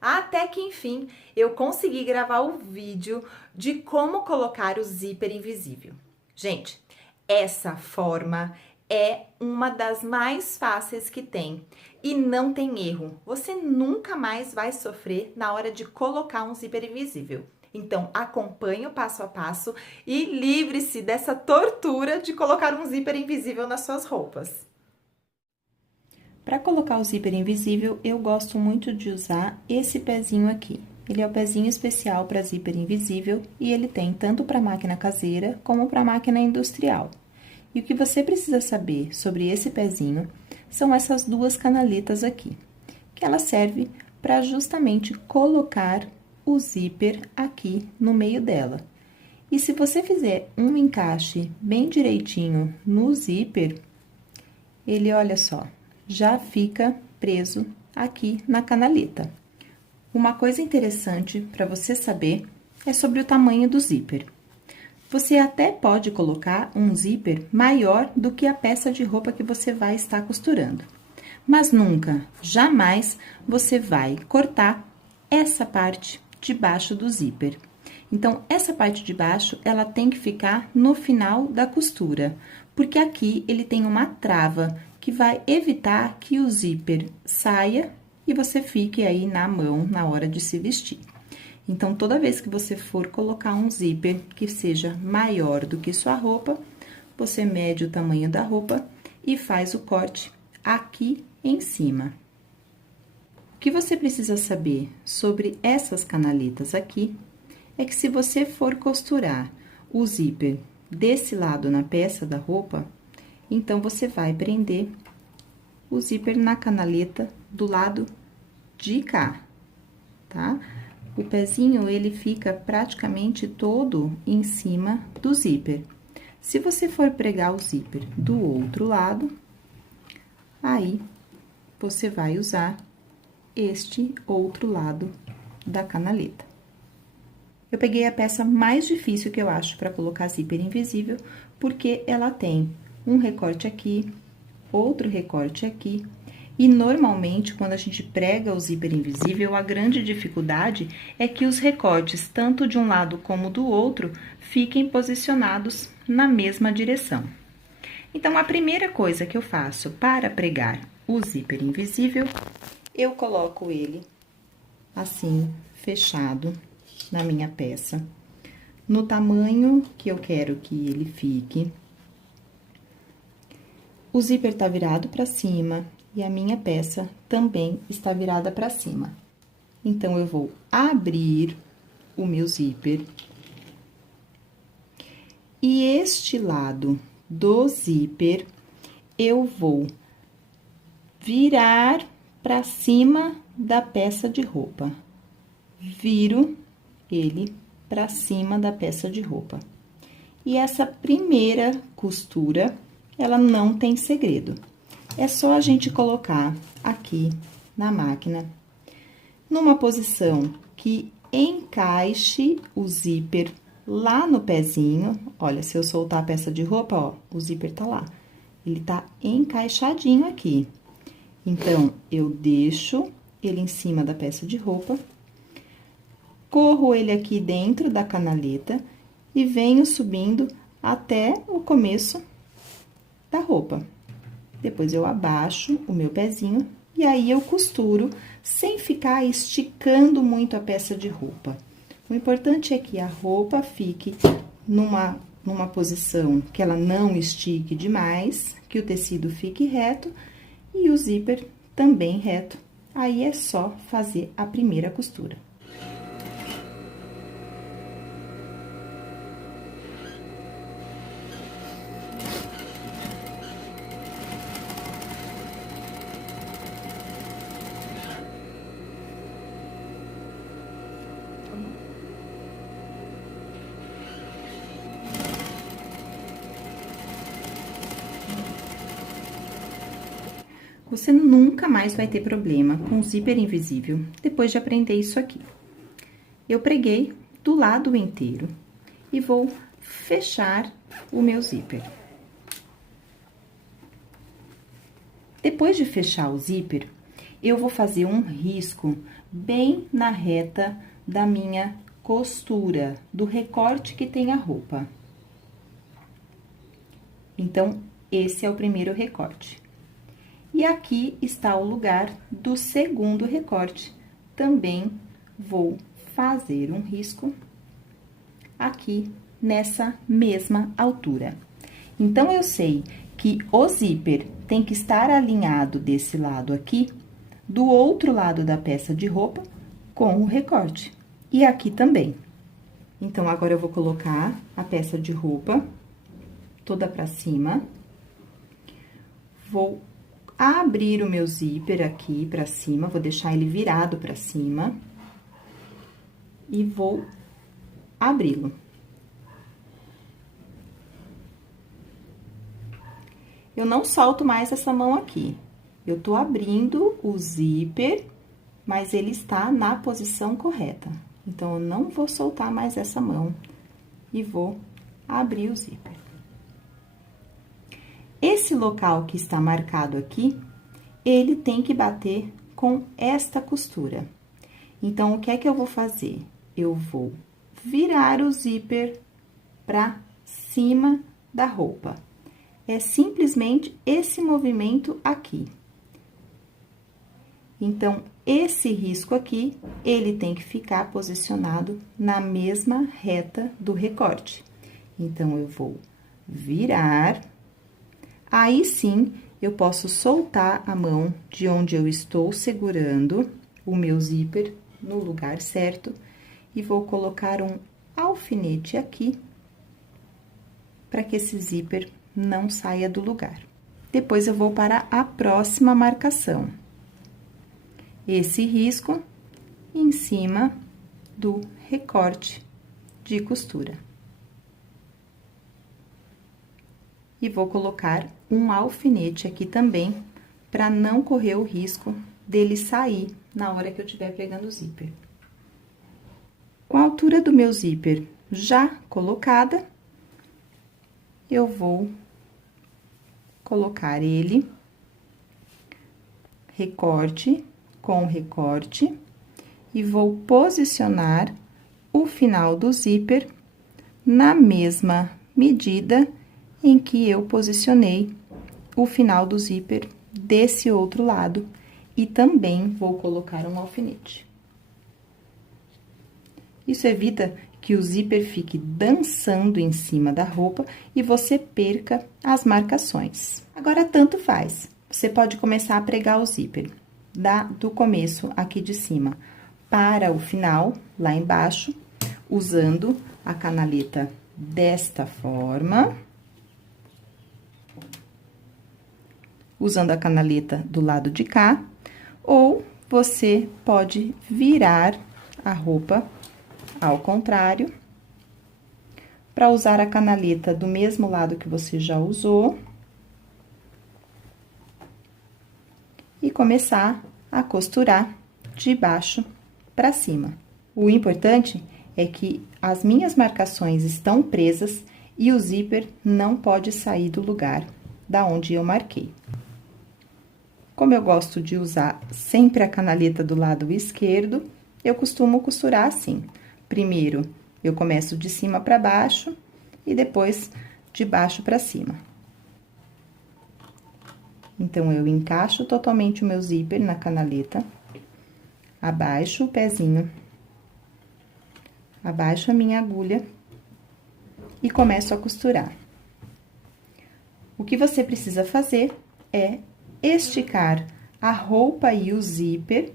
Até que enfim eu consegui gravar o vídeo de como colocar o zíper invisível. Gente, essa forma é uma das mais fáceis que tem e não tem erro. Você nunca mais vai sofrer na hora de colocar um zíper invisível. Então, acompanhe o passo a passo e livre-se dessa tortura de colocar um zíper invisível nas suas roupas. Para colocar o zíper invisível, eu gosto muito de usar esse pezinho aqui. Ele é o pezinho especial para zíper invisível e ele tem tanto para máquina caseira como para máquina industrial. E o que você precisa saber sobre esse pezinho são essas duas canaletas aqui, que ela serve para justamente colocar o zíper aqui no meio dela. E se você fizer um encaixe bem direitinho no zíper, ele, olha só, já fica preso aqui na canaleta. Uma coisa interessante para você saber é sobre o tamanho do zíper. Você até pode colocar um zíper maior do que a peça de roupa que você vai estar costurando. Mas nunca, jamais, você vai cortar essa parte de baixo do zíper. Então, essa parte de baixo, ela tem que ficar no final da costura, porque aqui ele tem uma trava que vai evitar que o zíper saia e você fique aí na mão na hora de se vestir. Então, toda vez que você for colocar um zíper que seja maior do que sua roupa, você mede o tamanho da roupa e faz o corte aqui em cima. O que você precisa saber sobre essas canaletas aqui é que se você for costurar o zíper desse lado na peça da roupa, então você vai prender o zíper na canaleta do lado de cá, tá? O pezinho, ele fica praticamente todo em cima do zíper. Se você for pregar o zíper do outro lado, aí você vai usar este outro lado da canaleta. Eu peguei a peça mais difícil que eu acho para colocar zíper invisível, porque ela tem um recorte aqui, outro recorte aqui, e normalmente quando a gente prega o zíper invisível, a grande dificuldade é que os recortes, tanto de um lado como do outro, fiquem posicionados na mesma direção. Então, a primeira coisa que eu faço para pregar o zíper invisível, eu coloco ele assim, fechado na minha peça, no tamanho que eu quero que ele fique. O zíper tá virado para cima e a minha peça também está virada para cima. Então, eu vou abrir o meu zíper. E este lado do zíper, eu vou virar para cima da peça de roupa. Viro ele para cima da peça de roupa. E essa primeira costura, ela não tem segredo. É só a gente colocar aqui na máquina, numa posição que encaixe o zíper lá no pezinho. Olha, se eu soltar a peça de roupa, ó, o zíper tá lá. Ele tá encaixadinho aqui. Então, eu deixo ele em cima da peça de roupa, corro ele aqui dentro da canaleta e venho subindo até o começo da roupa. Depois, eu abaixo o meu pezinho e aí eu costuro sem ficar esticando muito a peça de roupa. O importante é que a roupa fique numa posição que ela não estique demais, que o tecido fique reto e o zíper também reto. Aí, é só fazer a primeira costura. Você nunca mais vai ter problema com zíper invisível depois de aprender isso aqui. Eu preguei do lado inteiro e vou fechar o meu zíper. Depois de fechar o zíper, eu vou fazer um risco bem na reta da minha costura, do recorte que tem a roupa. Então, esse é o primeiro recorte. E aqui está o lugar do segundo recorte. Também vou fazer um risco aqui nessa mesma altura. Então, eu sei que o zíper tem que estar alinhado desse lado aqui, do outro lado da peça de roupa, com o recorte. E aqui também. Então, agora eu vou colocar a peça de roupa toda pra cima. Vou abrir o meu zíper aqui pra cima, vou deixar ele virado pra cima. E vou abri-lo. Eu não solto mais essa mão aqui. Eu tô abrindo o zíper, mas ele está na posição correta. Então, eu não vou soltar mais essa mão e vou abrir o zíper. Esse local que está marcado aqui, ele tem que bater com esta costura. Então, o que é que eu vou fazer? Eu vou virar o zíper para cima da roupa. É simplesmente esse movimento aqui. Então, esse risco aqui, ele tem que ficar posicionado na mesma reta do recorte. Então, eu vou virar. Aí, sim, eu posso soltar a mão de onde eu estou segurando o meu zíper no lugar certo. E vou colocar um alfinete aqui, para que esse zíper não saia do lugar. Depois, eu vou para a próxima marcação. Esse risco em cima do recorte de costura. E vou colocar um alfinete aqui também, para não correr o risco dele sair na hora que eu estiver pegando o zíper. Com a altura do meu zíper já colocada, eu vou colocar ele, recorte com recorte, e vou posicionar o final do zíper na mesma medida em que eu posicionei o final do zíper desse outro lado, e também vou colocar um alfinete. Isso evita que o zíper fique dançando em cima da roupa e você perca as marcações. Agora, tanto faz. Você pode começar a pregar o zíper do começo aqui de cima para o final, lá embaixo, usando a canaleta desta forma. Usando a canaleta do lado de cá, ou você pode virar a roupa ao contrário, para usar a canaleta do mesmo lado que você já usou. E começar a costurar de baixo para cima. O importante é que as minhas marcações estão presas e o zíper não pode sair do lugar da onde eu marquei. Como eu gosto de usar sempre a canaleta do lado esquerdo, eu costumo costurar assim. Primeiro, eu começo de cima para baixo e depois de baixo para cima. Então, eu encaixo totalmente o meu zíper na canaleta, abaixo o pezinho, abaixo a minha agulha e começo a costurar. O que você precisa fazer é esticar a roupa e o zíper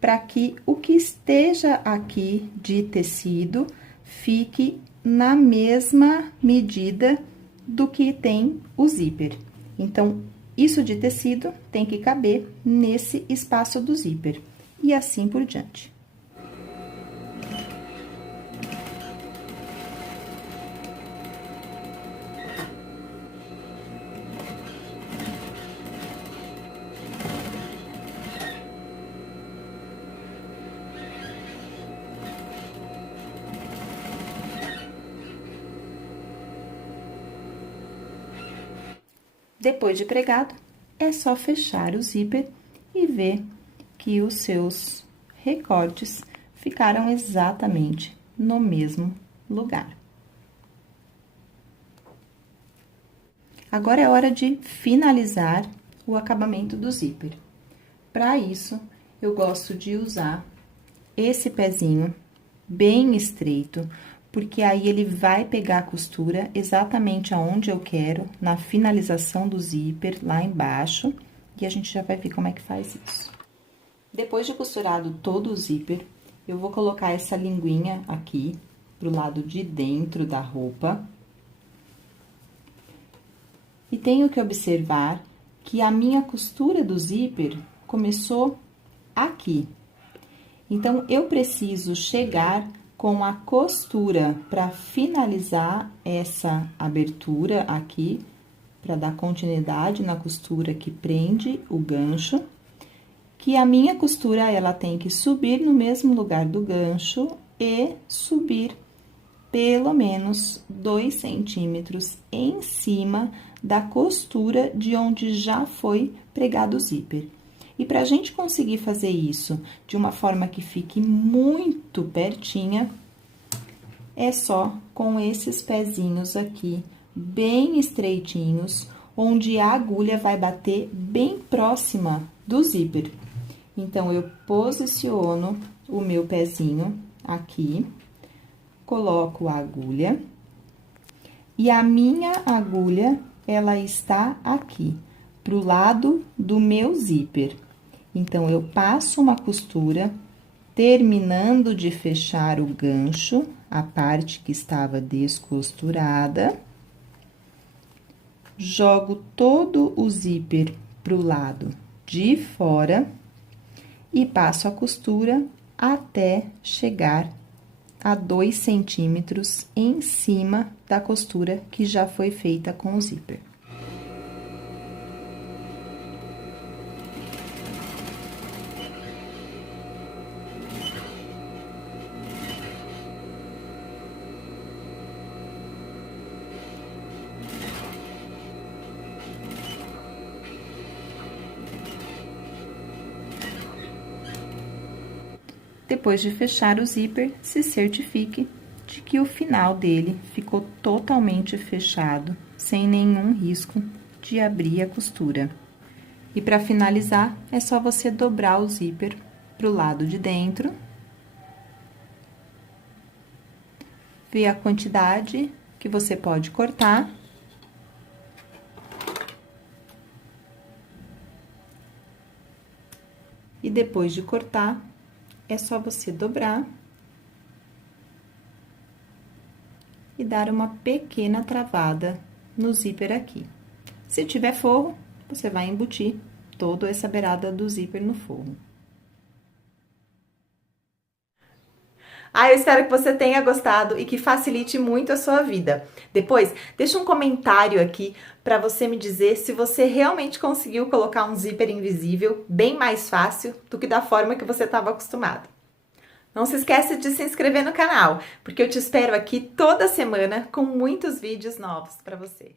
para que o que esteja aqui de tecido fique na mesma medida do que tem o zíper. Então, isso de tecido tem que caber nesse espaço do zíper, e assim por diante. Depois de pregado, é só fechar o zíper e ver que os seus recortes ficaram exatamente no mesmo lugar. Agora é hora de finalizar o acabamento do zíper. Para isso, eu gosto de usar esse pezinho bem estreito, porque aí ele vai pegar a costura exatamente aonde eu quero, na finalização do zíper, lá embaixo, e a gente já vai ver como é que faz isso. Depois de costurado todo o zíper, eu vou colocar essa linguinha aqui pro lado de dentro da roupa. E tenho que observar que a minha costura do zíper começou aqui. Então, eu preciso chegar com a costura para finalizar essa abertura aqui, para dar continuidade na costura que prende o gancho, que a minha costura, ela tem que subir no mesmo lugar do gancho e subir pelo menos 2 centímetros em cima da costura de onde já foi pregado o zíper. E para a gente conseguir fazer isso de uma forma que fique muito pertinha, é só com esses pezinhos aqui, bem estreitinhos, onde a agulha vai bater bem próxima do zíper. Então, eu posiciono o meu pezinho aqui, coloco a agulha, e a minha agulha, ela está aqui, pro lado do meu zíper. Então, eu passo uma costura, terminando de fechar o gancho, a parte que estava descosturada, jogo todo o zíper pro lado de fora e passo a costura até chegar a 2 centímetros em cima da costura que já foi feita com o zíper. Depois de fechar o zíper, se certifique de que o final dele ficou totalmente fechado, sem nenhum risco de abrir a costura. E para finalizar, é só você dobrar o zíper pro lado de dentro, ver a quantidade que você pode cortar. E depois de cortar, é só você dobrar e dar uma pequena travada no zíper aqui. Se tiver forro, você vai embutir toda essa beirada do zíper no forro. Eu espero que você tenha gostado e que facilite muito a sua vida. Depois, deixa um comentário aqui para você me dizer se você realmente conseguiu colocar um zíper invisível bem mais fácil do que da forma que você estava acostumado. Não se esqueça de se inscrever no canal, porque eu te espero aqui toda semana com muitos vídeos novos para você.